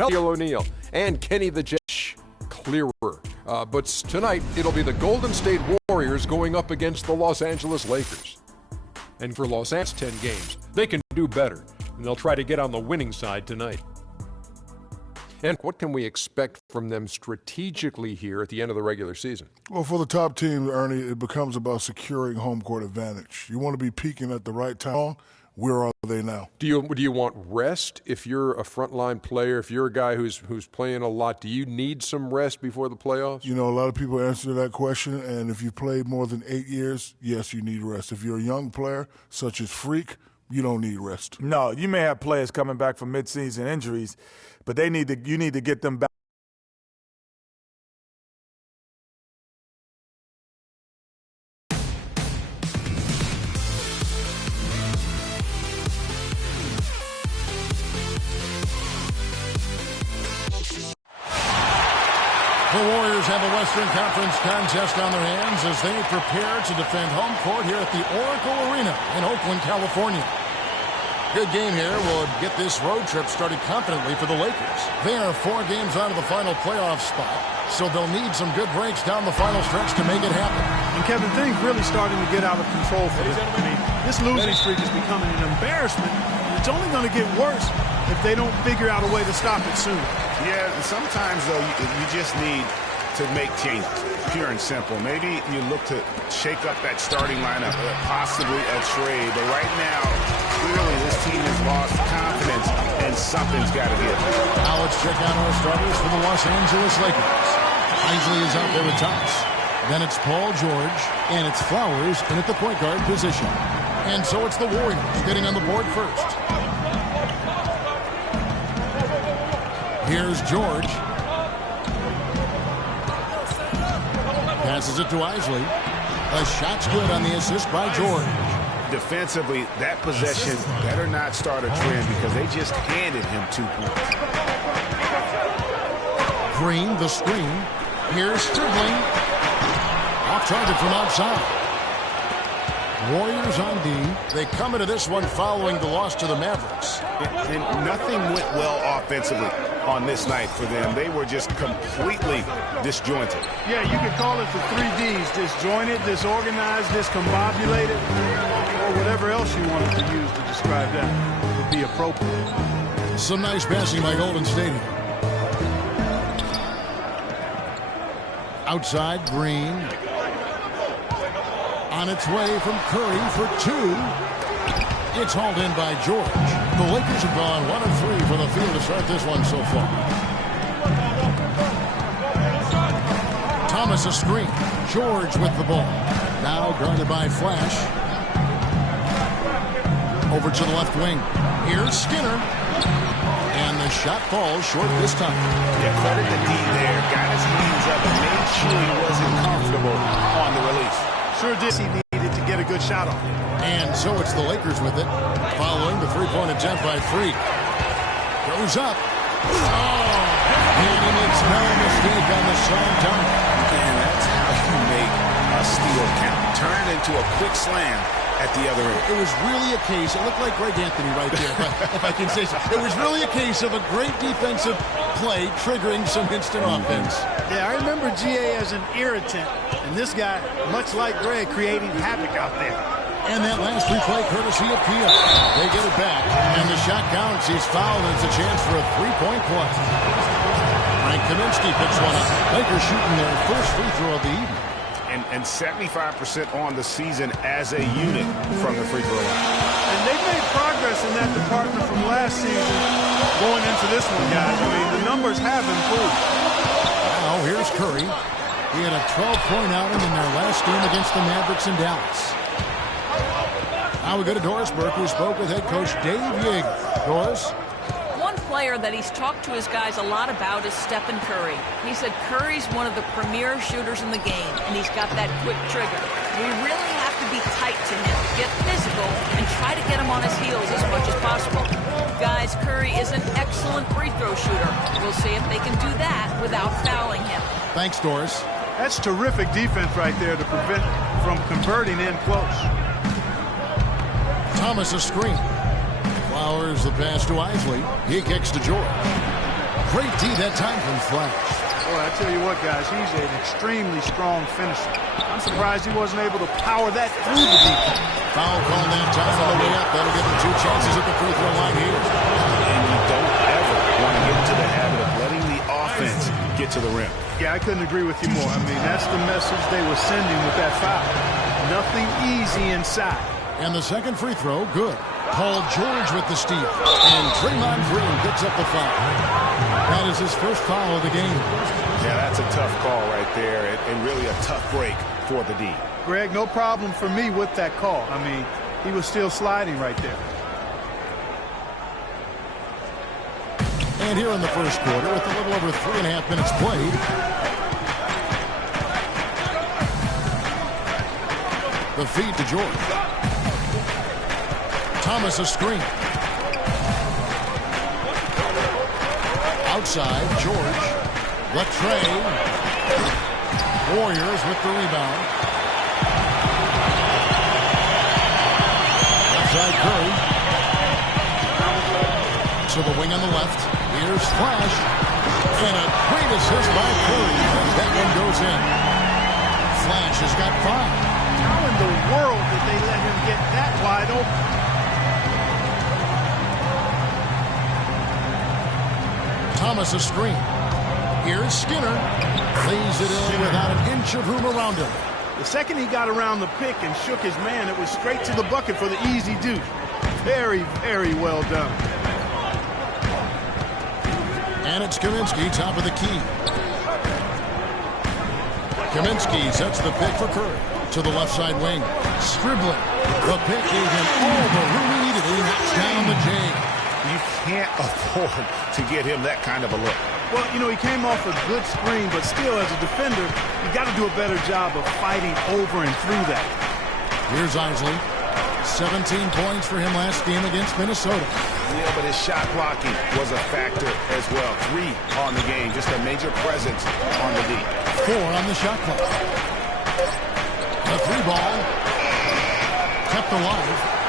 O'Neal, and Kenny the Jet clearer. But tonight, it'll be the Golden State Warriors going up against the Los Angeles Lakers. And for Los Angeles, 10 games, they can do better, and they'll try to get on the winning side tonight. And what can we expect from them strategically here at the end of the regular season? Well, for the top team, Ernie, it becomes about securing home court advantage. You want to be peaking at the right time. Where are they now? Do you want rest if you're a frontline player? If you're a guy who's playing a lot, do you need some rest before the playoffs? You know, a lot of people answer that question, and if you played more than 8 years, yes, you need rest. If you're a young player, such as Freak, you don't need rest. No, you may have players coming back from midseason injuries, but you need to get them back. The Warriors have a Western Conference contest on their hands as they prepare to defend home court here at the Oracle Arena in Oakland, California. Good game here will get this road trip started confidently for the Lakers. They are 4 games out of the final playoff spot, so they'll need some good breaks down the final stretch to make it happen. And Kevin, things really starting to get out of control for them. I mean, this losing streak is becoming an embarrassment, and it's only going to get worse if they don't figure out a way to stop it soon. Yeah, sometimes, though, you just need to make changes, pure and simple. Maybe you look to shake up that starting lineup, possibly a trade. But right now, clearly this team has lost confidence, and something's got to give. Now let's check out our starters for the Los Angeles Lakers. Isley is out there with Thomas. Then it's Paul George, and it's Flowers in at the point guard position. And so it's the Warriors getting on the board first. Here's George. Passes it to Isley. A shot's good on the assist by George. Defensively, that possession better not start a trend because they just handed him 2 points. Green, the screen. Here's Strickling. Off target from outside. Warriors on D. They come into this one following the loss to the Mavericks. And nothing went well offensively on this night for them. They were just completely disjointed. Yeah, you could call it the 3 Ds, disjointed, disorganized, discombobulated, or whatever else you wanted to use to describe that would be appropriate. Some nice passing by Golden State. Outside, Green. On its way from Curry for 2. It's hauled in by George. The Lakers have gone 1 of 3 from the field to start this one so far. Thomas a screen. George with the ball. Now guarded by Flash. Over to the left wing. Here's Skinner. And the shot falls short this time. Yeah, credit the D there. Got his hands up and made sure he wasn't comfortable on the release. Sure did. He needed to get a good shot off. And so it's the Lakers with it, following the 3-point attempt by Freak. Goes up. Oh! And he makes no mistake on the slam dunk. And that's how you make a steal count. Turn it into a quick slam at the other end. It was really a case, it looked like Greg Anthony right there, if I can say so. It was really a case of a great defensive play triggering some instant offense. Yeah, I remember GA as an irritant, and this guy, much like Greg, creating havoc out there. And that last replay courtesy of Kia. They get it back, and the shot counts. He's fouled, and it's a chance for a 3-point play. Frank Kaminsky picks one up. Lakers shooting their first free throw of the evening. And 75% on the season as a unit from the free throw line. And they've made progress in that department from last season going into this one, guys. I mean, the numbers have improved. Now, here's Curry. He had a 12-point outing in their last game against the Mavericks in Dallas. Now we go to Doris Burke, who spoke with head coach Dave Yeager. Doris? One player that he's talked to his guys a lot about is Stephen Curry. He said Curry's one of the premier shooters in the game, and he's got that quick trigger. We really have to be tight to him, get physical, and try to get him on his heels as much as possible. Guys, Curry is an excellent free throw shooter. We'll see if they can do that without fouling him. Thanks, Doris. That's terrific defense right there to prevent from converting in close. Thomas a screen. Flowers the pass to Isley. He kicks to George. Great D that time from Flash. Boy, I tell you what, guys, he's an extremely strong finisher. I'm surprised he wasn't able to power that through the defense. Foul call that time on the way up. That'll give him 2 chances at the free throw line here. And you don't ever want to get into the habit of letting the offense get to the rim. Yeah, I couldn't agree with you more. I mean, that's the message they were sending with that foul. Nothing easy inside. And the second free throw, good. Paul George with the steal. And Draymond Green picks up the foul. That is his first foul of the game. Yeah, that's a tough call right there, and really a tough break for the D. Greg, no problem for me with that call. I mean, he was still sliding right there. And here in the first quarter, with a little over 3.5 minutes played, the feed to George. Thomas a screen. Outside, George. Latrey. Warriors with the rebound. Outside Curry. To the wing on the left. Here's Flash. And a great assist by Curry. That one goes in. Flash has got 5. How in the world did they let him get that wide open? Thomas a screen. Here's Skinner. Lays it in without an inch of room around him. The second he got around the pick and shook his man, it was straight to the bucket for the easy deuce. Very, very well done. And it's Kaminsky, top of the key. Kaminsky sets the pick for Curry. To the left side wing. Scribbling. The pick gave him all the room he needed. He knocks down the J. You can't afford to get him that kind of a look. Well, you know, he came off a good screen, but still, as a defender, you got to do a better job of fighting over and through that. Here's Isley. 17 points for him last game against Minnesota. Yeah, but his shot blocking was a factor as well. 3 on the game, just a major presence on the D. 4 on the shot clock. The 3 ball kept alive.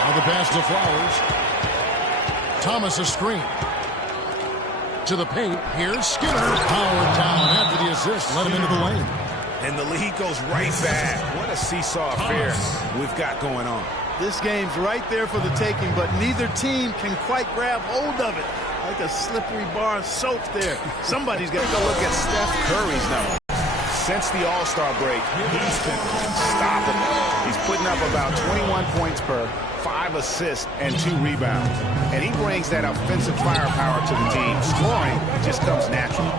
Now the pass to Flowers. Thomas a screen. To the paint. Here's Skinner. Powered down after the assist. Let him into the lane. And the lead goes right back. What a seesaw affair we've got going on. This game's right there for the taking, but neither team can quite grab hold of it. Like a slippery bar of soap there. Somebody's got to go look at Steph Curry's numbers. Since the All-Star break, he's been unstoppable. He's putting up about 21 points per, 5 assists, and 2 rebounds. And he brings that offensive firepower to the team. Scoring just comes natural.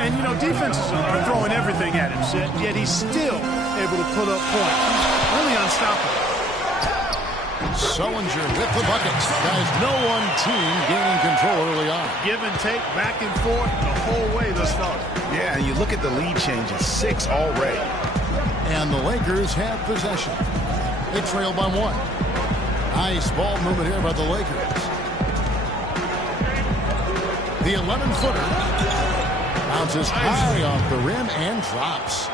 And, you know, defenses are throwing everything at him, Sid, yet he's still able to put up points. He's really unstoppable. Sullinger with the buckets. Guys, no one team gaining control early on. Give and take, back and forth, the whole way thus far. Yeah, and you look at the lead changes, 6 already. And the Lakers have possession. They trail by 1. Nice ball movement here by the Lakers. The 11-footer bounces high off the rim and drops.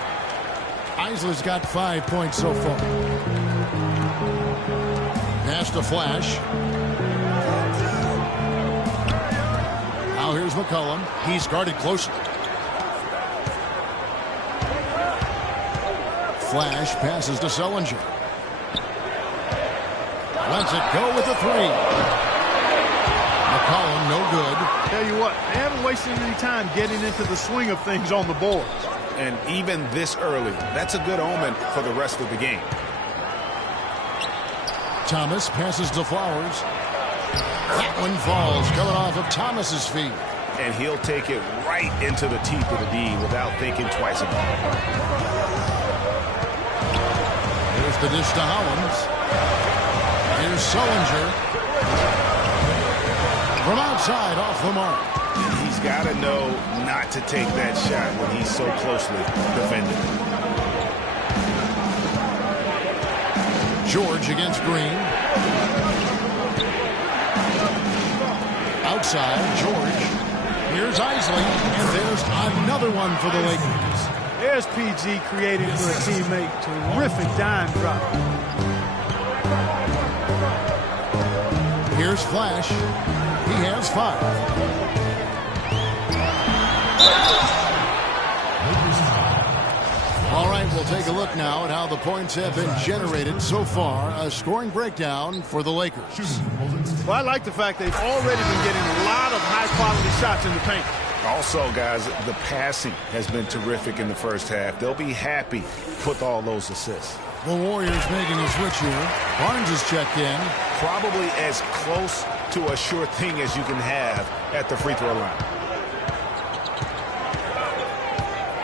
Isley's got 5 points so far. Pass to Flash. Now here's McCollum. He's guarded closely. Flash passes to Sullinger. Lets it go with the 3. McCollum, no good. Tell you what, they haven't wasted any time getting into the swing of things on the boards. And even this early, that's a good omen for the rest of the game. Thomas passes to Flowers. That one falls, coming off of Thomas's feet. And he'll take it right into the teeth of the D without thinking twice about it. Here's the dish to Hollins. Here's Sullinger. From outside, off the mark. He's got to know not to take that shot when he's so closely defended. George against Green. Outside, George. Here's Isley. And there's another one for the Lakers. There's PG creating for a teammate. Terrific dime drop. Here's Here's Flash. He has 5. All right, we'll take a look now at how the points have been generated so far. A scoring breakdown for the Lakers. Well, I like the fact they've already been getting a lot of high-quality shots in the paint. Also, guys, the passing has been terrific in the first half. They'll be happy with all those assists. The Warriors making a switch here. Barnes is checked in. Probably as close to a sure thing as you can have at the free throw line.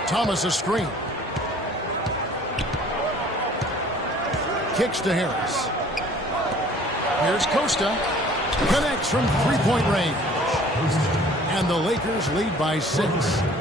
Thomas a screen. Kicks to Harris. Here's Costa. Connects from three-point range. And the Lakers lead by 6.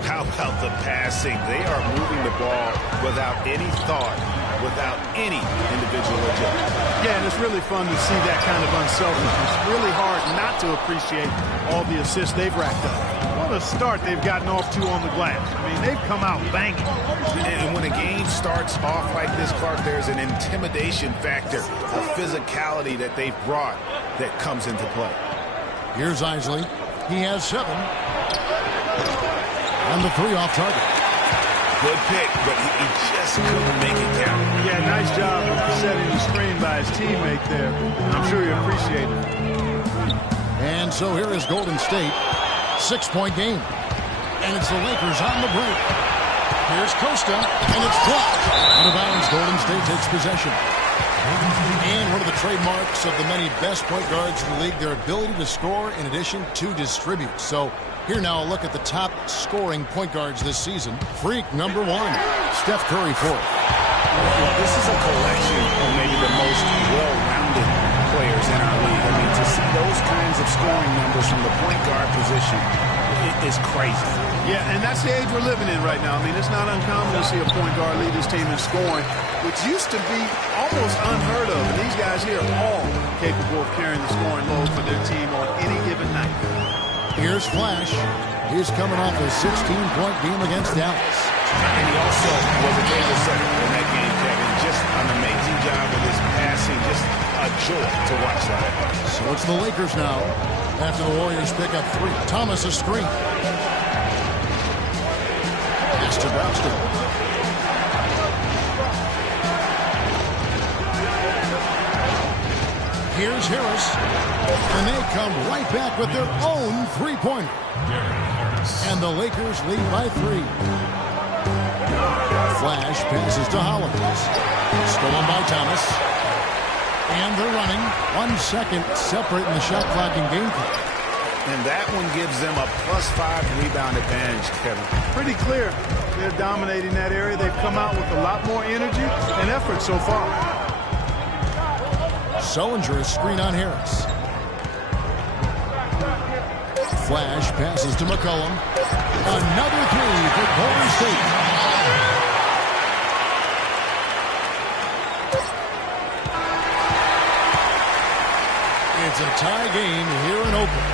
How about the passing? They are moving the ball without any thought, without any individual agenda. Yeah, and it's really fun to see that kind of unselfishness. Really hard not to appreciate all the assists they've racked up. What a start they've gotten off to on the glass. I mean, they've come out banging. And when a game starts off like this, Clark, there's an intimidation factor, a physicality that they've brought that comes into play. Here's Isley. He has 7. And the 3 off target. Good pick, but he just couldn't make it count. Yeah, nice job of setting the screen by his teammate there. I'm sure you appreciate it. And so here is Golden State. 6-point game. And it's the Lakers on the break. Here's Costa, and it's blocked. Out of bounds, Golden State takes possession. And one of the trademarks of the many best point guards in the league, their ability to score in addition to distribute. So here now a look at the top scoring point guards this season. Freak number 1, Steph Curry 4th. This is a collection of maybe the most well-rounded players in our league. I mean, to see those kinds of scoring numbers from the point guard position is crazy. Yeah, and that's the age we're living in right now. I mean, it's not uncommon to see a point guard lead his team in scoring, which used to be almost unheard of. And these guys here are all capable of carrying the scoring load for their team on any given night. Here's Flash. He's coming off a 16-point game against Dallas. And he also was a table setter in that game, Kevin. Just an amazing job with his passing. Just a joy to watch that. So it's the Lakers now. After the Warriors pick up 3. Thomas a screen. Pass to Browster. Here's Harris. And they come right back with their own three-pointer. And the Lakers lead by 3. Flash passes to Hollins. Stolen by Thomas. And they're running. 1 second separating the shot clock and game clock. And that one gives them a +5 rebound advantage, Kevin. Pretty clear. They're dominating that area. They've come out with a lot more energy and effort so far. Sullinger is screen on Harris. Flash passes to McCollum. Another 3 for Golden State. It's a tie game here in Oakland.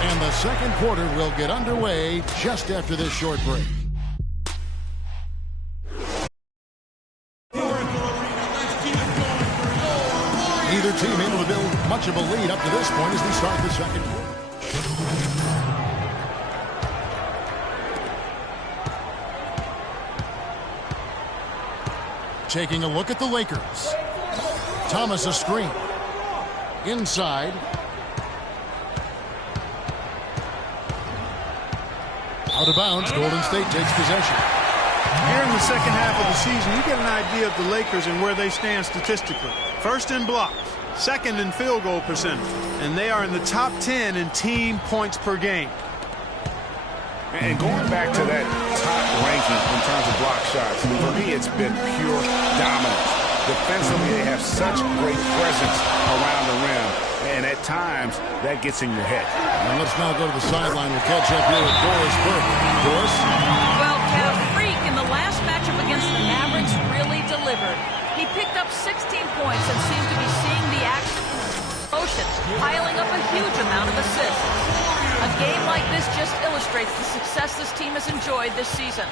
And the second quarter will get underway just after this short break. Neither team able to build much of a lead up to this point as we start the second quarter. Taking a look at the Lakers. Thomas a screen. Inside. Out of bounds, Golden State takes possession. Here in the second half of the season, you get an idea of the Lakers and where they stand statistically. First in blocks, second in field goal percentage, and they are in the top 10 in team points per game. And going back to that top ranking in terms of block shots, for me it's been pure dominance. Defensively, they have such great presence around the rim, and at times that gets in your head. And let's now go to the sideline. We'll catch up here with Doris Burke. Doris? Well, Kev, Freak in the last matchup against the Mavericks really delivered. He picked up 16 points and seemed to be seeing the action in motion, piling up a huge amount of assists. A game like this just illustrates the success this team has enjoyed this season.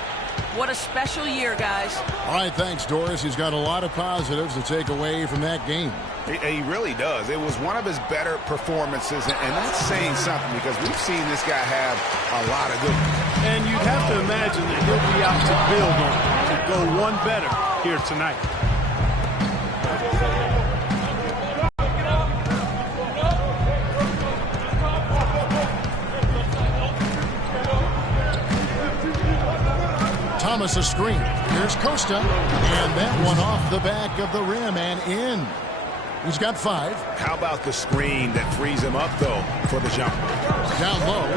What a special year, guys. All right, thanks, Doris. He's got a lot of positives to take away from that game. He really does. It was one of his better performances, and that's saying something because we've seen this guy have a lot of good ones. And you'd have to imagine that he'll be out to build on it, to go one better here tonight. Thomas a screen. Here's Costa. And that one off the back of the rim and in. He's got 5. How about the screen that frees him up, though, for the jump? Down low.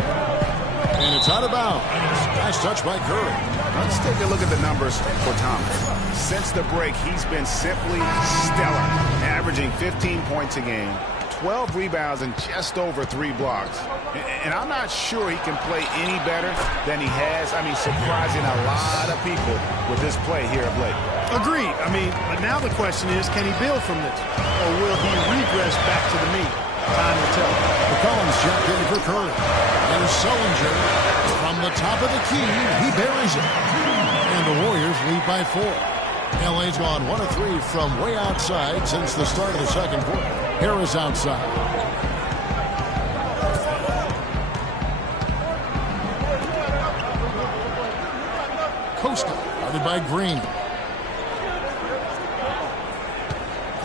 And it's out of bounds. Nice touch by Curry. Let's take a look at the numbers for Thomas. Since the break, he's been simply stellar, averaging 15 points a game, 12 rebounds, and just over 3 blocks. And I'm not sure he can play any better than he has. I mean, surprising a lot of people with this play here of late. Agreed. I mean, but now the question is, can he build from this? Or will he regress back to the mean? Time will tell. McCollum's checked in for Curry. There's Sullinger from the top of the key. He buries it. And the Warriors lead by 4. LA's gone 1 of 3 from way outside since the start of the second quarter. Harris outside. Costa, guarded by Green.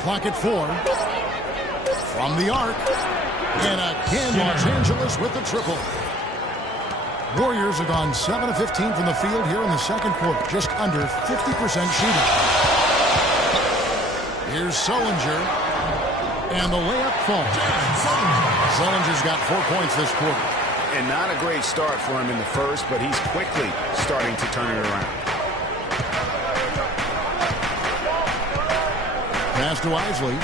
Clock at 4. From the arc. And again, Los Angeles with the triple. Warriors have gone 7 of 15 from the field here in the second quarter. Just under 50% shooting. Here's Sullinger. And the layup falls. Sullinger's got 4 points this quarter. And not a great start for him in the first, but he's quickly starting to turn it around. Pass to Isley.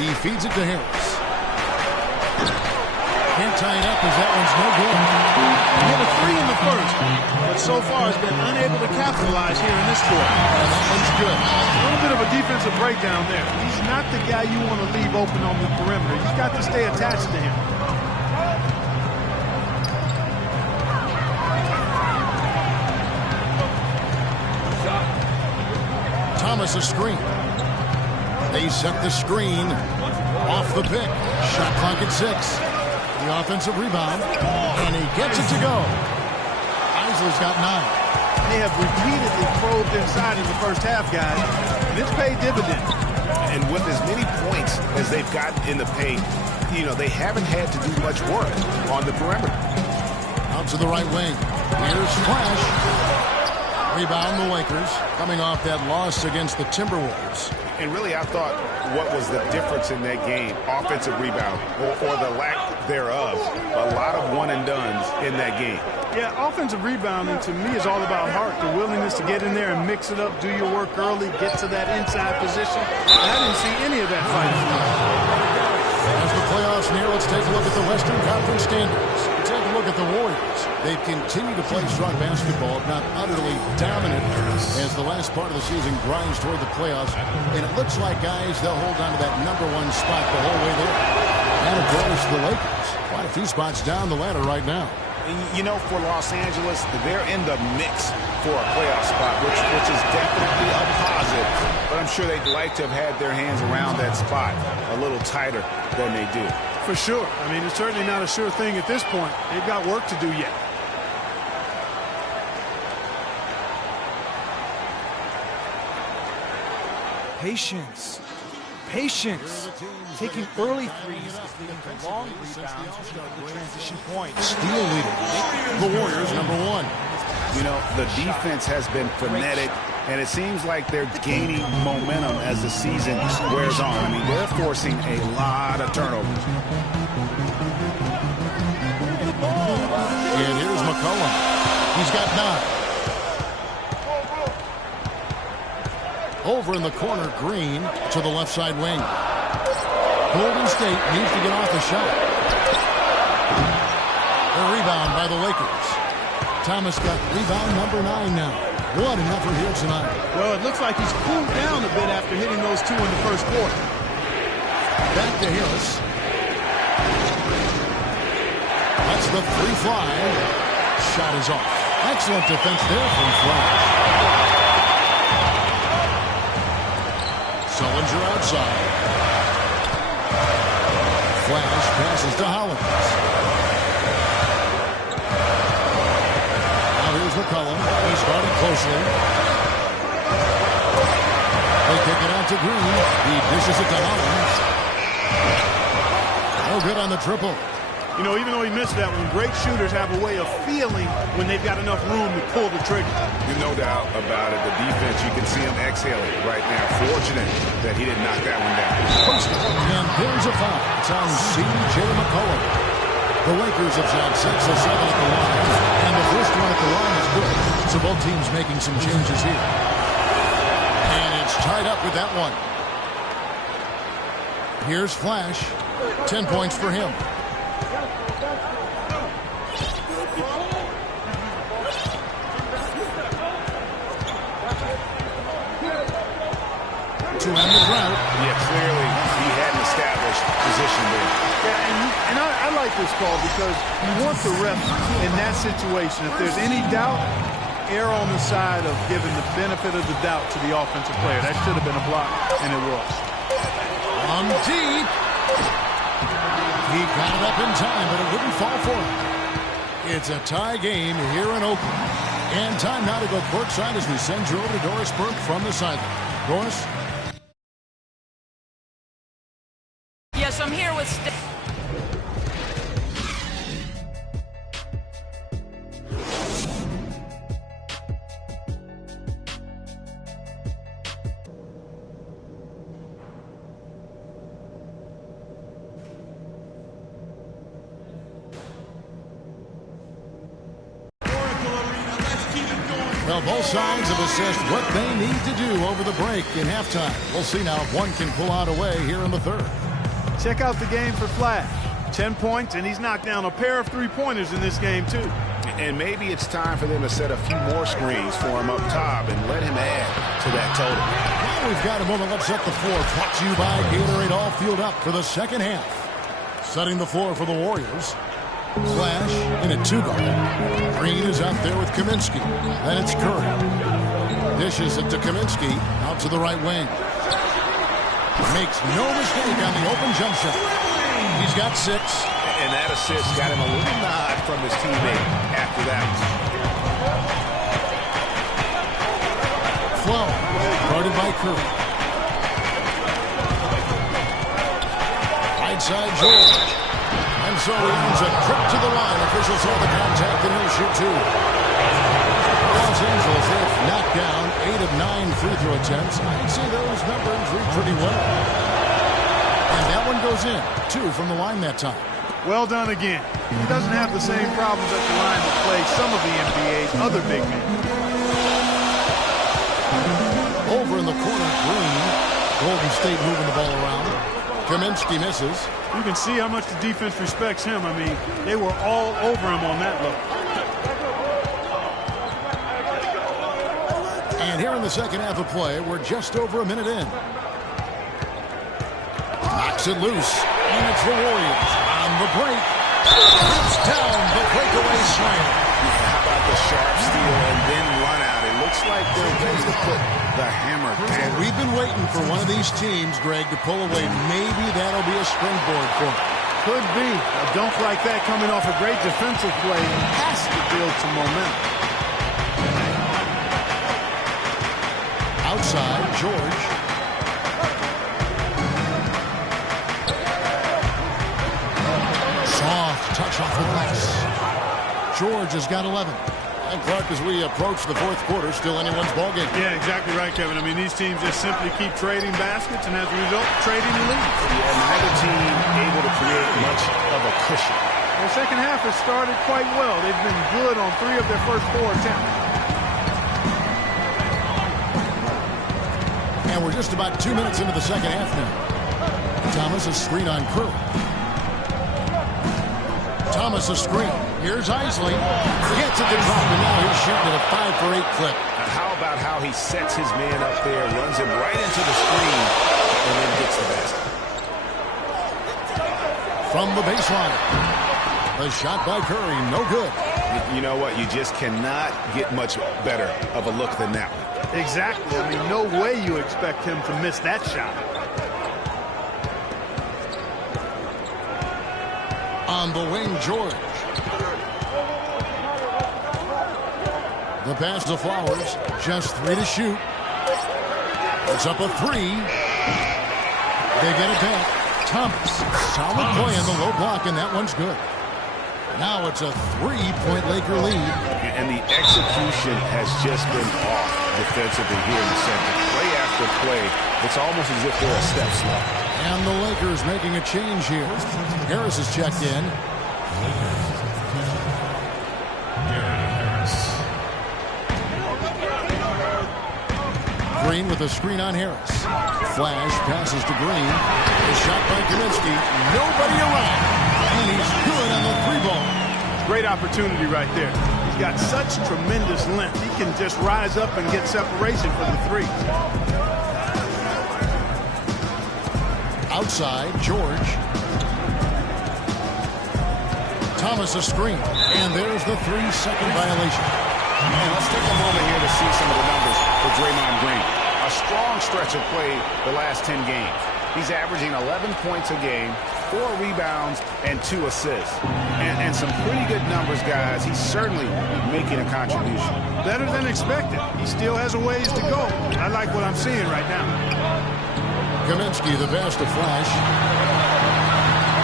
He feeds it to Harris. Can't tie it up as that one's no good. He hit a 3 in the first, but so far has been unable to capitalize here in this quarter. And that one's good. A little bit of a defensive breakdown there. He's not the guy you want to leave open on the perimeter. You've got to stay attached to him. Thomas a screen. They set the screen off the pick. Shot clock at 6. The offensive rebound. And he gets it to go. Isley's got 9. They have repeatedly probed inside in the first half, guys. And it's paid dividends. And with as many points as they've gotten in the paint, you know, they haven't had to do much work on the perimeter. Out to the right wing. Here's Flash. Rebound the Lakers, coming off that loss against the Timberwolves. And really, I thought what was the difference in that game, offensive rebound, or the lack thereof, a lot of one-and-dones in that game. Yeah, offensive rebounding to me is all about heart, the willingness to get in there and mix it up, do your work early, get to that inside position. And I didn't see any of that fight. As the playoffs near, let's take a look at the Western Conference standings. Take a look at the Warriors. They've continued to play strong basketball, not utterly dominant, as the last part of the season grinds toward the playoffs. And it looks like, guys, they'll hold on to that #1 spot the whole way there. And of course, the Lakers. Quite a few spots down the ladder right now. You know, for Los Angeles, they're in the mix for a playoff spot, which is definitely a positive. But I'm sure they'd like to have had their hands around that spot a little tighter than they do. For sure. I mean, it's certainly not a sure thing at this point. They've got work to do yet. Patience. Patience. Taking early threes, leading to long rebounds, the transition point. Steal leader. The Warriors, #1. You know, the defense has been frenetic, and it seems like they're gaining momentum as the season wears on. I mean, they're forcing a lot of turnovers. And here's McCollum. He's got 9. Over in the corner, Green to the left side wing. Golden State needs to get off the shot. A rebound by the Lakers. Thomas got rebound #9 now. What an effort here tonight. Well, it looks like he's cooled down a bit after hitting those 2 in the first quarter. Back to Harris. That's the three fly. Shot is off. Excellent defense there from Flash. Sullinger outside. Flash passes to Hollins. Now here's McCollum. He started closely. They kick it out to Green. He dishes it to Hollins. No good on the triple. You know, even though he missed that one, great shooters have a way of feeling when they've got enough room to pull the trigger. There's no doubt about it. The defense, you can see him exhaling right now. Fortunate that he didn't knock that one down. And there's a foul. It's on C.J. McCollum. The Lakers have shot 6 of 7 at the line, and the first one at the line is good. So both teams making some changes here. And it's tied up with that one. Here's Flash. 10 points for him. To end the drought. Yeah, clearly he had an established position there. Yeah, and I like this call because you want the ref in that situation. If there's any doubt, err on the side of giving the benefit of the doubt to the offensive player. That should have been a block, and it was. On deep. He got it up in time, but it wouldn't fall for him. It's a tie game here in Oakland. And time now to go courtside as we send you over to Doris Burke from the sideline. Doris? Yes, I'm here with Well, both sides have assessed what they need to do over the break in halftime. We'll see now if one can pull out a way here in the third. Check out the game for Flash. 10 points, and he's knocked down a pair of three-pointers in this game, too. And maybe it's time for them to set a few more screens for him up top and let him add to that total. Now we've got a moment. Let's set the floor. Brought to you by Gatorade, all fueled up for the second half. Setting the floor for the Warriors. Flash in a two-guard. Green is out there with Kaminsky. Then it's Curry. Dishes it to Kaminsky. Out to the right wing. Makes no mistake on the open jump shot. He's got 6. And that assist got him a little nod from his teammate after that. Flow. Guarded by Curry. Right side George. And so he ends a trip to the line. Officials saw the contact, and he'll shoot 2. Los Angeles, they've knocked down 8 of 9 free throw attempts. I'd say those numbers read pretty well. And that one goes in. 2 from the line that time. Well done again. He doesn't have the same problems at the line that play some of the NBA's other big men. Over in the corner, Green. Golden State moving the ball around. Kaminsky misses. You can see how much the defense respects him. I mean, they were all over him on that look. And here in the second half of play, we're just over a minute in. Knocks it loose. And it's the Warriors on the break. It's down the breakaway slam. How about the sharp steal and then run out? It looks like they're ready to put the hammer down. We've been waiting for one of these teams, Greg, to pull away. Maybe that'll be a springboard for them. Could be. A dunk like that coming off a great defensive play has to build some momentum. Outside, George. Soft touch off the glass. George has got 11. And Clark, as we approach the fourth quarter, still anyone's ballgame. Yeah, exactly right, Kevin. I mean, these teams just simply keep trading baskets, and as a result, trading the lead. Yeah, neither team able to create much of a cushion. The second half has started quite well. They've been good on 3 of their first 4 attempts. And we're just about 2 minutes into the second half now. Thomas a screen on Curry. Thomas a screen. Here's Isley. Gets it to drop, and now he's shooting at a 5 for 8 clip. How about how he sets his man up there, runs him right into the screen, and then gets the basket. From the baseline. The shot by Curry, no good. You know what? You just cannot get much better of a look than that one. Exactly. I mean, no way you expect him to miss that shot. On the wing, George. The pass to Flowers. Just 3 to shoot. It's up a 3. They get it back. Thomas. Solid play in the low block, and that one's good. Now it's a 3-point Laker lead. And the execution has just been off defensively here in the second. Play after play, it's almost as if they're a step slow. And the Lakers making a change here. Harris is checked in. Green with a screen on Harris. Flash passes to Green. The shot by Kaminsky. Nobody around. And he's good on the 3-ball. Great opportunity right there. He's got such tremendous length. He can just rise up and get separation for the 3. Outside, George. Thomas a screen. And there's the 3-second violation. And let's take a moment here to see some of the numbers for Draymond Green. A strong stretch of play the last 10 games. He's averaging 11 points a game, 4 rebounds, and 2 assists. And some pretty good numbers, guys. He's certainly making a contribution. Better than expected. He still has a ways to go. I like what I'm seeing right now. Kaminsky, the best of Flash.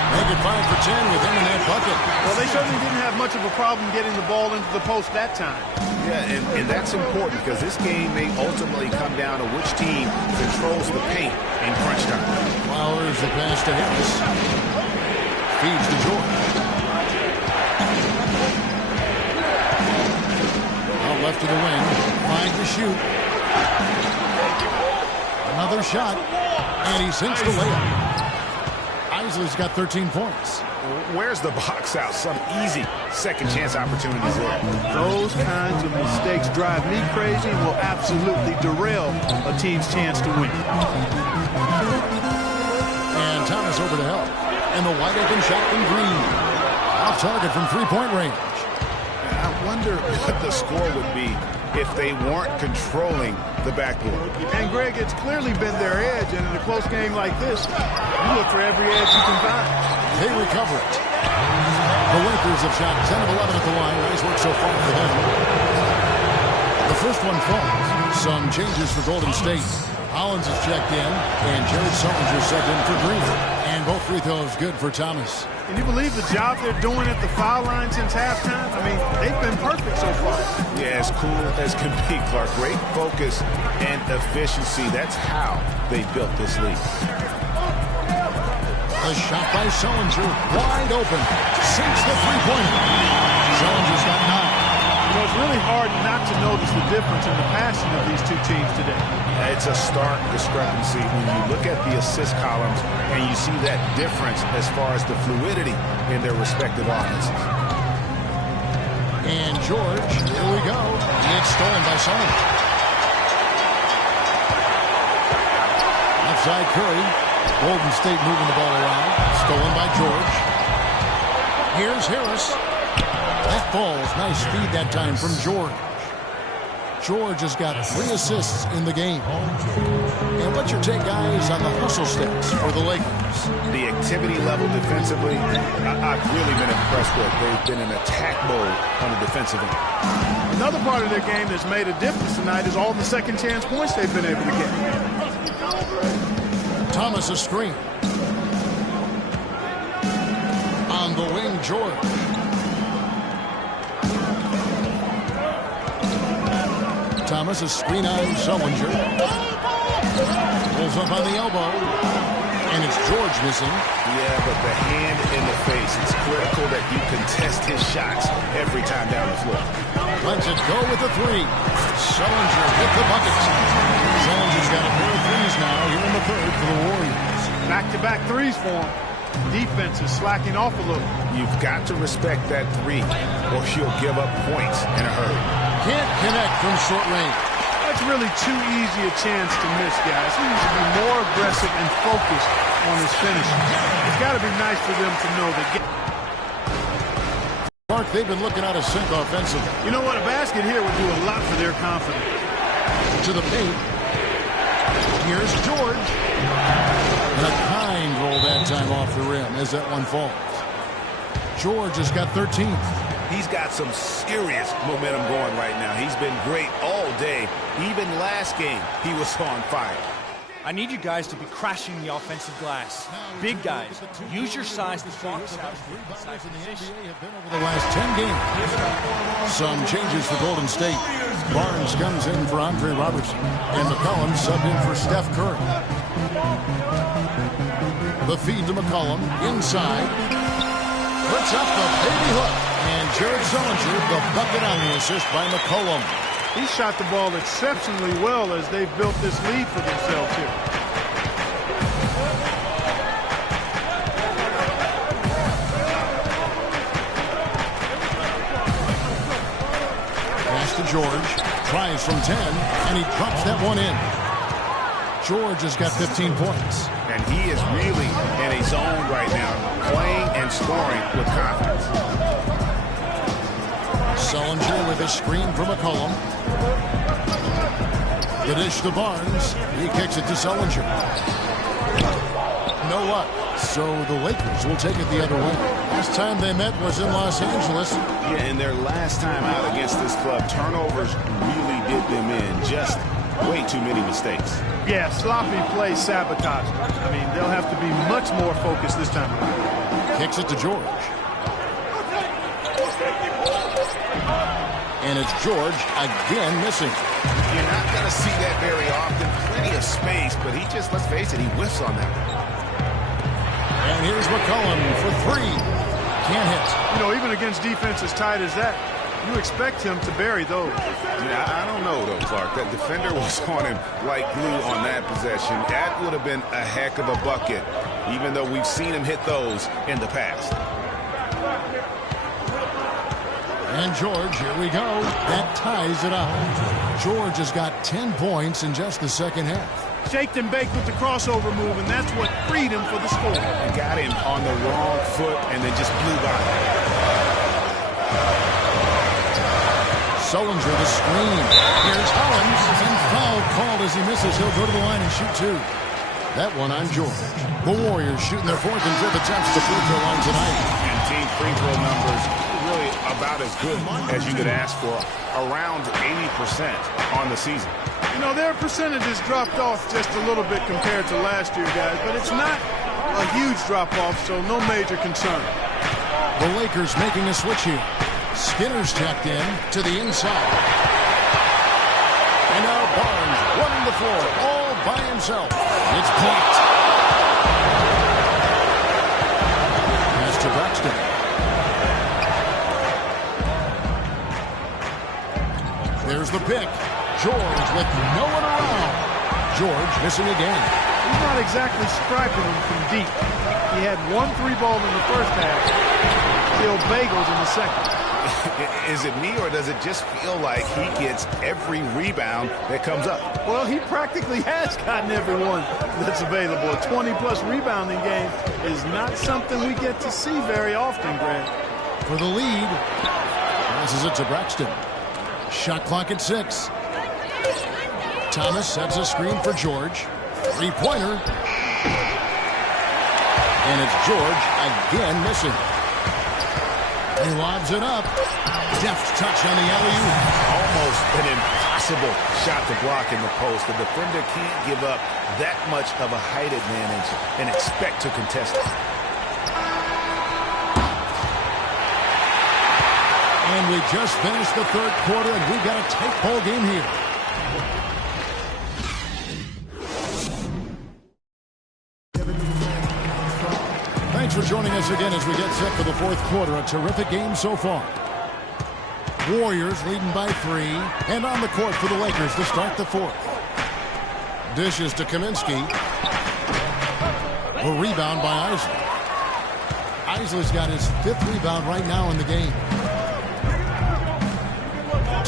Make it 5 for 10 with him in that bucket. Well, they certainly didn't have much of a problem getting the ball into the post that time. Yeah, and that's important because this game may ultimately come down to which team controls the paint in crunch time. Flowers the pass to Harris. Feeds to George. Out left to the wing. Finds the shoot. Another shot. And he sinks the layup. Isley's got 13 points. Where's the box out? Some easy second chance opportunities there. Those kinds of mistakes drive me crazy and will absolutely derail a team's chance to win. And Thomas over to help. And the wide open shot from Green. Off target from 3-point range. I wonder what the score would be if they weren't controlling the backboard. And Greg, it's clearly been their edge, and in a close game like this, you look for every edge you can find. They recover it. The Lakers have shot 10 of 11 at the line. Nice work so far for them. The first one falls. Some changes for Golden State. Hollins is checked in, and Jared Sullinger set in for Green. And both free throws good for Thomas. Can you believe the job they're doing at the foul line since halftime? I mean, they've been perfect so far. Yeah, as cool as can be, Clark. Great focus and efficiency. That's how they built this league. A shot by Sullinger, wide open. Sinks the 3-pointer. Sullinger's got 9. You know, it's really hard not to notice the difference in the passing of these two teams today. It's a stark discrepancy when you look at the assist columns and you see that difference as far as the fluidity in their respective offenses. And George, here we go. It's stolen by Sullinger. Outside Curry. Golden State moving the ball around. Stolen by George. Here's Harris. That falls. Nice speed that time from George. George has got 3 assists in the game. And what's your take, guys, on the hustle steps for the Lakers? The activity level defensively, I've really been impressed with. They've been in attack mode on the defensive end. Another part of their game that's made a difference tonight is all the second chance points they've been able to get. Thomas a screen. On the wing, George. Thomas a screen on Sullinger. Pulls up on the elbow. And it's George missing. Yeah, but the hand in the face. It's critical that you contest his shots every time down the floor. Lets it go with the 3. Sullinger hit the bucket. Sullinger's got a pair of 3s now here in the third for the Warriors. Back-to-back 3s for him. Defense is slacking off a little. You've got to respect that 3 or he'll give up points in a hurry. Can't connect from short range. That's really too easy a chance to miss, guys. He needs to be more aggressive and focused on his finishing. It's got to be nice for them to know that. Clark, they've been looking out of sync offensively. You know what? A basket here would do a lot for their confidence. To the paint. Here's George. And a kind roll that time off the rim as that one falls. George has got 13. He's got some serious momentum going right now. He's been great all day. Even last game, he was on fire. I need you guys to be crashing the offensive glass. Big guys, use your size to box out. Over the last 10 games. Some changes for Golden State. Barnes comes in for Andre Robertson. And McCollum subbed in for Steph Curry. The feed to McCollum. Inside. Puts up the baby hook. And Jared Sullinger, the bucket on the assist by McCollum. He shot the ball exceptionally well as they've built this lead for themselves here. Pass to George. Tries from 10, and he drops that one in. George has got 15 points. And he is really in a zone right now, playing and scoring with confidence. Sullinger with a screen for McCollum. The dish to Barnes. He kicks it to Sullinger. No luck. So the Lakers will take it the other way. Last time they met was in Los Angeles. Yeah, and their last time out against this club, turnovers really did them in. Just way too many mistakes. Yeah, sloppy play sabotage. I mean, they'll have to be much more focused this time around. Kicks it to George. And it's George again missing. You're not going to see that very often. Plenty of space, but he just, let's face it, he whiffs on that one. And here's McCollum for three. Can't hit. You know, even against defense as tight as that, you expect him to bury those. Yeah, I don't know, though, Clark. That defender was on him like glue on that possession. That would have been a heck of a bucket, even though we've seen him hit those in the past. And George, here we go. That ties it up. George has got 10 points in just the second half. Shaked and baked with the crossover move, and that's what freed him for the score. And got him on the wrong foot and then just blew by him. Sullinger the screen. Here's Hollins, and foul called as he misses. He'll go to the line and shoot two. That one on George. The Warriors shooting their fourth and fifth attempts to free throw line tonight. And team free throw numbers really about as good as you could ask for. Around 80% on the season. You know, their percentages dropped off just a little bit compared to last year, guys, but it's not a huge drop-off, so no major concern. The Lakers making a switch here. Skinner's checked in to the inside. And now Barnes running the floor all by himself. It's blocked. Pass to Braxton. There's the pick. George with no one around. George missing again. He's not exactly striping him from deep. He had 1 3-ball in the first half. Still bagels in the second. Is it me, or does it just feel like he gets every rebound that comes up? Well, he practically has gotten every one that's available. A 20-plus rebounding game is not something we get to see very often, Grant. For the lead. Passes it to Braxton. Shot clock at 6. Thomas sets a screen for George. Three-pointer. And it's George again missing. He lobs it up. Deft touch on the alley-oop. Almost an impossible shot to block in the post. The defender can't give up that much of a height advantage and expect to contest it. And we just finished the third quarter, and we've got a tight ball game here. Thanks for joining us again as we get set for the fourth quarter. A terrific game so far. Warriors leading by 3, and on the court for the Lakers to start the fourth. Dishes to Kaminsky. A rebound by Isley. Isley's got his 5th rebound right now in the game.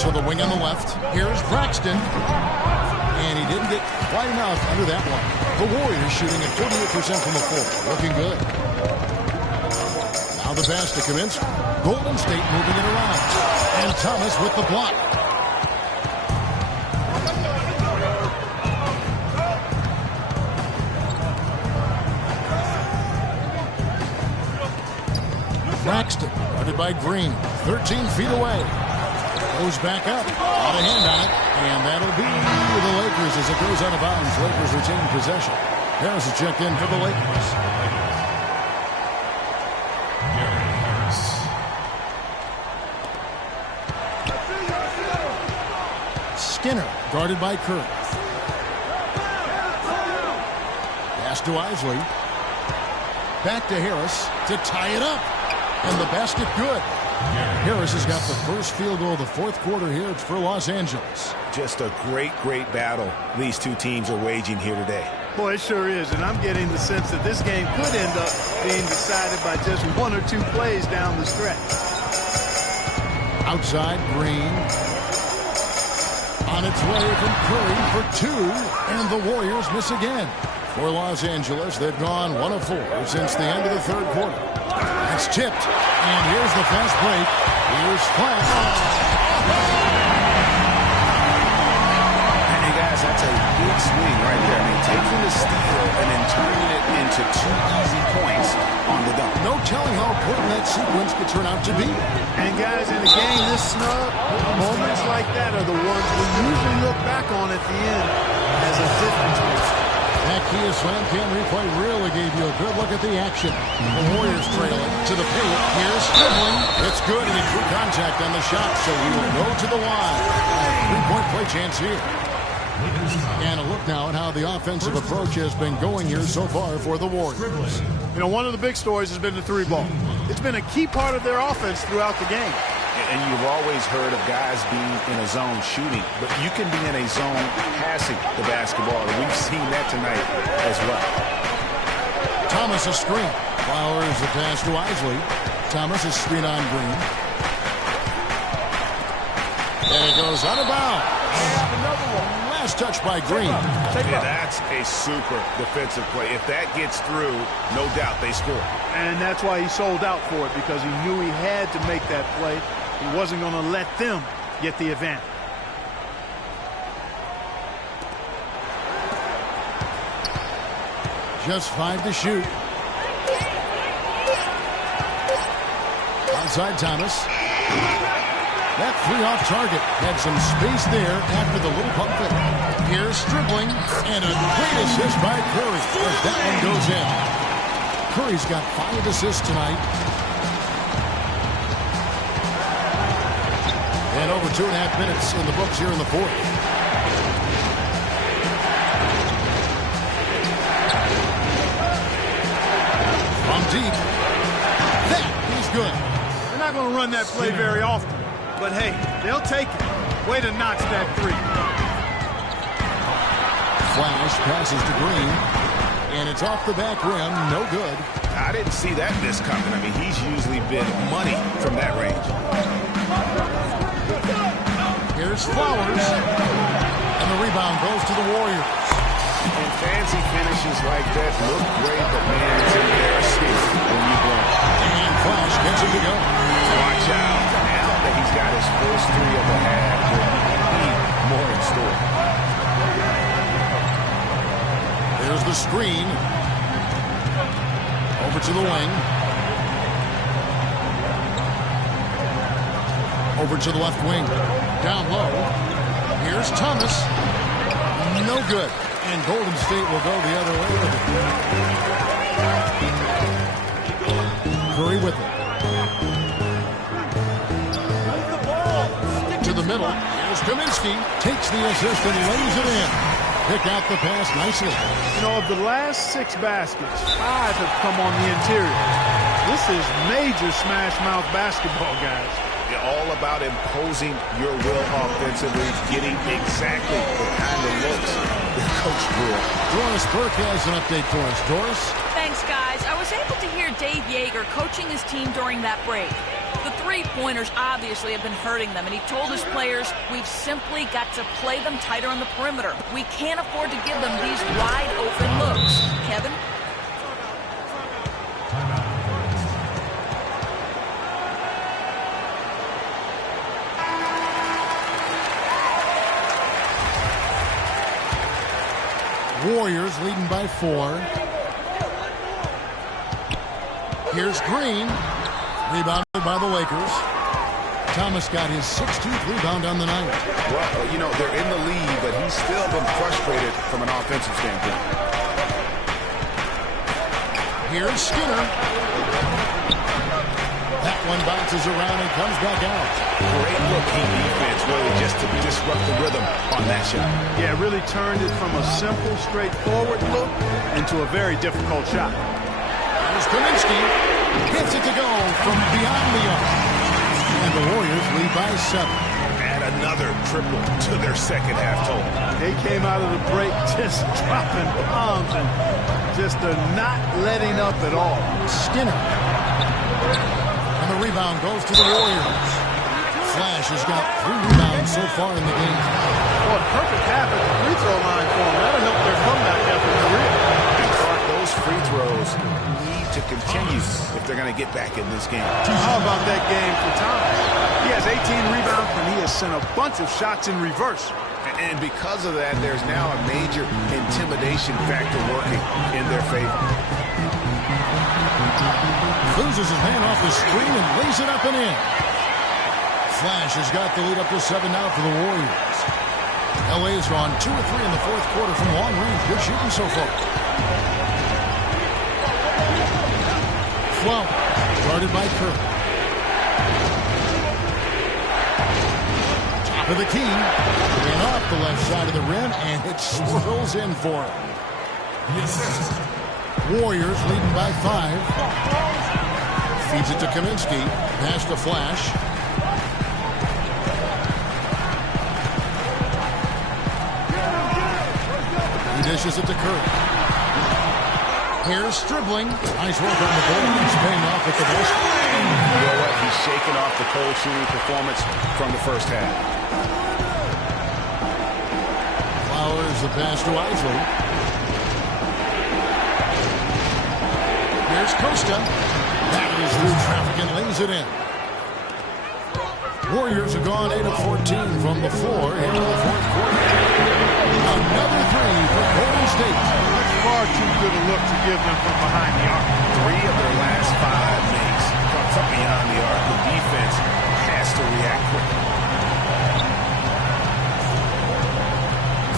To the wing on the left. Here's Braxton. And he didn't get quite enough under that one. The Warriors shooting at 48% from the floor. Looking good. Now Now the pass to Kaminsky. Golden State moving it around. And Thomas with the block. Braxton, guarded by Green, 13 feet away. Goes back up, got a hand on it, and that'll be the Lakers as it goes out of bounds. Lakers retain possession. Harris is checked in for the Lakers. Skinner, guarded by Curry. Pass to Isley. Back to Harris to tie it up. And the basket good. Harris has got the first field goal of the fourth quarter here. It's for Los Angeles. Just a great battle these two teams are waging here today. Boy, it sure is, and I'm getting the sense that this game could end up being decided by just one or two plays down the stretch. Outside, Green. On its way from Curry for two, and the Warriors miss again. For Los Angeles, they've gone 1 of 4 since the end of the third quarter. It's tipped, and here's the fast break. Here's Flash. And hey guys, that's a big swing right there. I mean, taking the steal and then turning it into 2 easy points on the dunk. No telling how important that sequence could turn out to be. And guys, in a game this snug, moments like that are the ones we usually look back on at the end as a difference maker. That Kia Slam Cam replay really gave you a good look at the action. The Warriors trailing to the paint. Here's dribbling. It's good, and he drew contact on the shot, so he will go to the line. Three-point play chance here. And a look now at how the offensive approach has been going here so far for the Warriors. You know, one of the big stories has been the three ball. It's been a key part of their offense throughout the game. And you've always heard of guys being in a zone shooting, but you can be in a zone passing the basketball, and we've seen that tonight as well. Thomas a screen. Flowers the pass to Isley. Thomas is screen on Green. And it goes out of bounds. Another one. Last touch by Green. Yeah, that's a super defensive play. If that gets through, no doubt they score. And that's why he sold out for it, because he knew he had to make that play. He wasn't going to let them get the advantage. Just 5 to shoot. Outside Thomas. That three off target had some space there after the little pump fake. Here's dribbling, and a great assist by Curry as that one goes in. Curry's got 5 assists tonight. And over 2.5 minutes in the books here in the fourth. From deep. That is good. They're not going to run that play very often. But hey, they'll take it. Way to notch that three. Flash passes to Green. And it's off the back rim. No good. I didn't see that miss coming. I mean, he's usually been money from that range. Here's Flowers. And the rebound goes to the Warriors. And fancy finishes like that look great, but man, it's embarrassing when you blow. And Flash gets it to go. Watch out. Now that he's got his first 3 of the half, there'll be more in store. There's the screen. Over to the wing. Over to the left wing. Down low. Here's Thomas. No good. And Golden State will go the other way with it. Curry with it. To the middle. Here's Kaminsky. Takes the assist and lays it in. Pick out the pass nicely. You know, of the last 6 baskets, 5 have come on the interior. This is major smash mouth basketball, guys. You're all about imposing your will offensively, getting exactly the kind of looks the coach will. Doris Burke has an update for us. Doris? Thanks, guys. I was able to hear Dave Yeager coaching his team during that break. The three-pointers obviously have been hurting them, and he told his players, we've simply got to play them tighter on the perimeter. We can't afford to give them these wide-open looks. Kevin? Warriors leading by 4. Here's Green. Rebounded by the Lakers. Thomas got his 16th rebound on the night. Well, you know, they're in the lead, but he's still been frustrated from an offensive standpoint. Here's Skinner. That one bounces around and comes back out. Great looking defense, really, just to disrupt the rhythm on that shot. Yeah, really turned it from a simple, straightforward look into a very difficult shot. Here's Kaminsky. Hits it to go from beyond the arc. And the Warriors lead by 7. Add another triple to their second half total. They came out of the break just dropping bombs and just not letting up at all. Skinner. And the rebound goes to the Warriors. Flash has got 3 rebounds so far in the game. Well, perfect half at the free throw line for them. That'll help their comeback effort career. And Clark, those free throws need to continue if they're going to get back in this game. How about that game for Thomas? He has 18 rebounds, and he has sent a bunch of shots in reverse. And because of that, there's now a major intimidation factor working in their favor. Loses his hand off the screen and lays it up and in. Flash has got the lead up to 7 now for the Warriors. LA's on 2 or 3 in the fourth quarter from long range. Good shooting so far. Flow, guarded by Curry. Top of the key. And off the left side of the rim, and it swirls in for him. Warriors leading by 5. Feeds it to Kaminsky. Pass to Flash. He dishes it to Curry. Here's Stribling. Nice work on the ball. He's paying off at the basket. You know what? He's shaking off the cold shooting performance from the first half. Flowers the pass to Isley. Here's Costa. Battles through traffic and lays it in. Warriors have gone 8 of 14 from the floor here in the fourth quarter. Another 3 for Golden State. That's far too good a look to give them from behind the arc. 3 of their last 5 makes come from beyond the arc. The defense has to react quickly.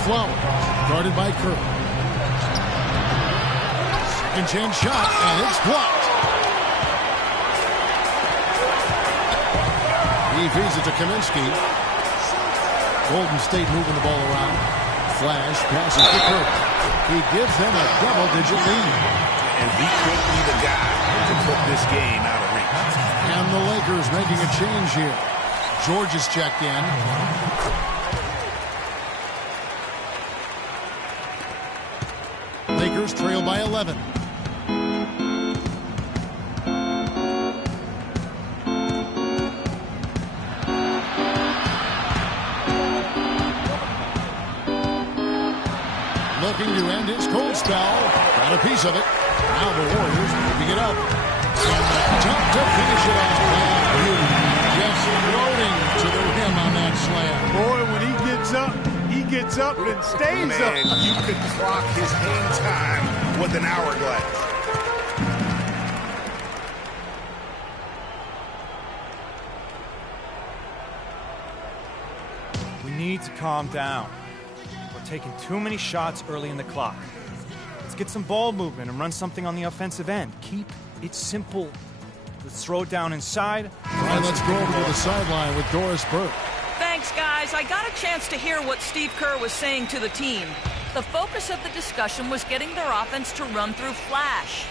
Flow, guarded by Curry. Second chance shot, and it's blocked. He feeds it to Kaminsky. Golden State moving the ball around. Flash passes to Curry. He gives them a double-digit lead. And he could be the guy to put this game out of reach. And the Lakers making a change here. George is checked in. Lakers trail by 11. Looking to end his cold spell. Got a piece of it. Now the Warriors moving it up. And the jump to finish it off. Just floating to the rim on that slam. Boy, when he gets up and stays up. Man, you could clock his hang time with an hourglass. We need to calm down. We're taking too many shots early in the clock. Let's get some ball movement and run something on the offensive end. Keep it simple. Let's throw it down inside. All right, let's go over to the sideline with Doris Burke. Thanks, guys. I got a chance to hear what Steve Kerr was saying to the team. The focus of the discussion was getting their offense to run through Flash.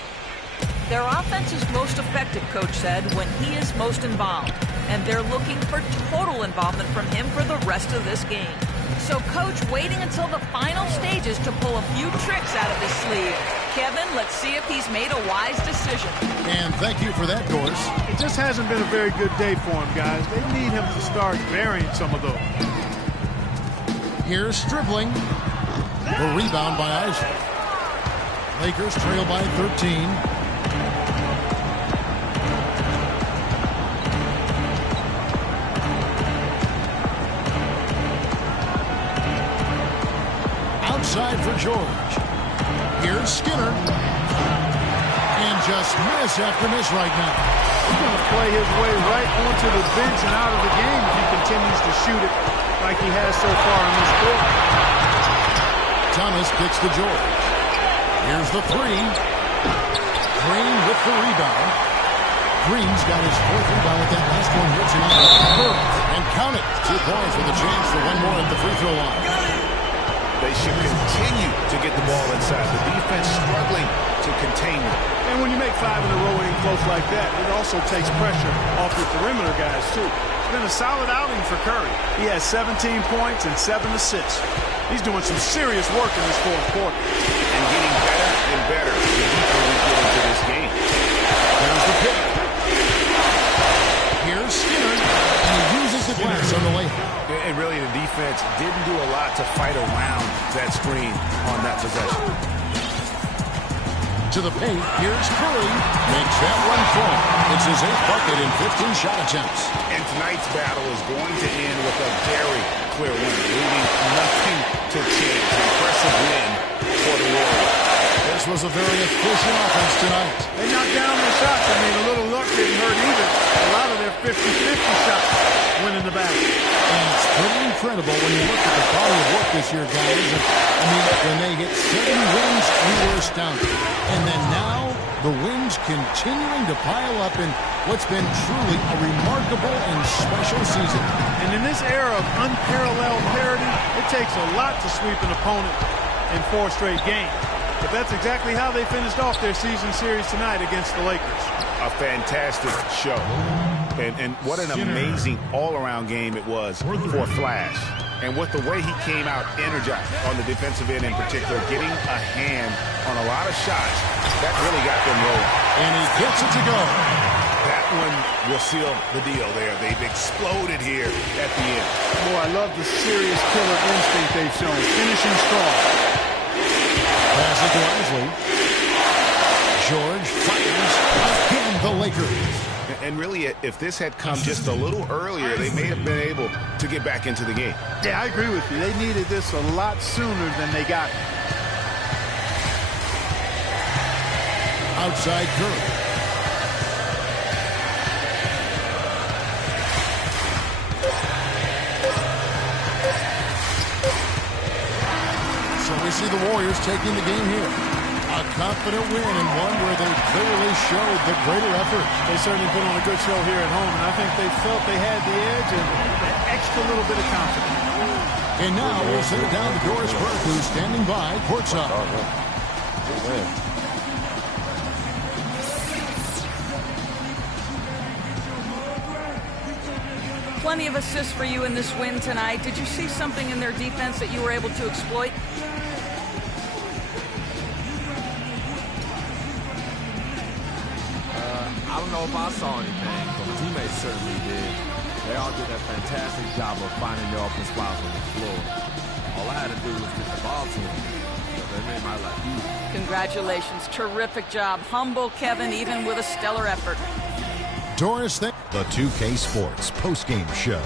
Their offense is most effective, Coach said, when he is most involved. And they're looking for total involvement from him for the rest of this game. So Coach waiting until the final stages to pull a few tricks out of his sleeve. Kevin, let's see if he's made a wise decision. And thank you for that, Doris. It just hasn't been a very good day for him, guys. They need him to start burying some of those. Here's Stribling. The rebound by Isaac. Lakers trail by 13. Outside for George. Here's Skinner. And just miss after miss right now. He's going to play his way right onto the bench and out of the game if he continues to shoot it like he has so far in this quarter. Thomas kicks to George. Here's the three. Green with the rebound. Green's got his fourth rebound with that last one here tonight. And count it. 2 points with a chance for one more at the free throw line. They should continue to get the ball inside. The defense struggling to contain them. And when you make 5 in a row in close like that, it also takes pressure off your perimeter guys, too. It's been a solid outing for Curry. He has 17 points and 7 assists. He's doing some serious work in this fourth quarter. And getting better and better the deeper we get into this game. There's the pick. Here's Skinner, and he uses the glass on the layup. And really, the defense didn't do a lot to fight around that screen on that possession. To the paint, here's Curry. Makes that one fall. It's his 8th bucket in 15 shot attempts. And tonight's battle is going to end with a very clear win, leaving nothing to chance. Impressive win for the Warriors. This was a very efficient offense tonight. They knocked down their shots. I mean, a little luck didn't hurt either. A lot of their 50-50 shots went in the back. And it's pretty incredible when you look at the body of work this year, guys. I mean, when they hit 7 wins, we were astounded. And then now, the wins continuing to pile up in what's been truly a remarkable and special season. And in this era of unparalleled parity, it takes a lot to sweep an opponent in 4 straight games. But that's exactly how they finished off their season series tonight against the Lakers. A fantastic show. And what an amazing all-around game it was for Flash. And with the way he came out energized on the defensive end in particular, getting a hand on a lot of shots, that really got them rolling. And he gets it to go. That one will seal the deal there. They've exploded here at the end. Boy, I love the serious killer instinct they've shown. Finishing strong. Pass it to Isley. George fires. Again, the Lakers. And really, if this had come just a little earlier, they may have been able to get back into the game. Yeah, I agree with you. They needed this a lot sooner than they got it. Outside Curry. So we see the Warriors taking the game here. A confident win and one where they clearly showed the greater effort. They certainly put on a good show here at home, and I think they felt they had the edge and that extra little bit of confidence. And now we'll send it down to Doris Burke, who's standing by courtside. Plenty of assists for you in this win tonight. Did you see something in their defense that you were able to exploit? I don't know if I saw anything, but my teammates certainly did. They all did a fantastic job of finding their open spots on the floor. All I had to do was get the ball to them. So they made my life easy. Congratulations. Terrific job. Humble Kevin, even with a stellar effort. Doris, the 2K Sports postgame show.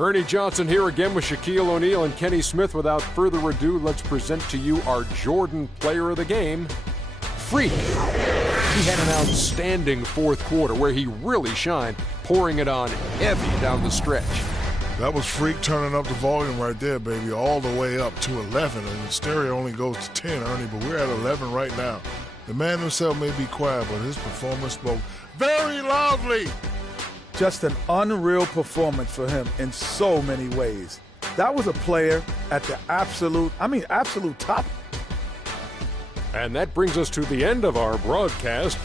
Ernie Johnson here again with Shaquille O'Neal and Kenny Smith. Without further ado, let's present to you our Jordan Player of the Game, Freak. He had an outstanding fourth quarter where he really shined, pouring it on heavy down the stretch. That was Freak turning up the volume right there, baby, all the way up to 11. And the stereo only goes to 10, Ernie, but we're at 11 right now. The man himself may be quiet, but his performance spoke very loudly. Just an unreal performance for him in so many ways. That was a player at the absolute top. And that brings us to the end of our broadcast.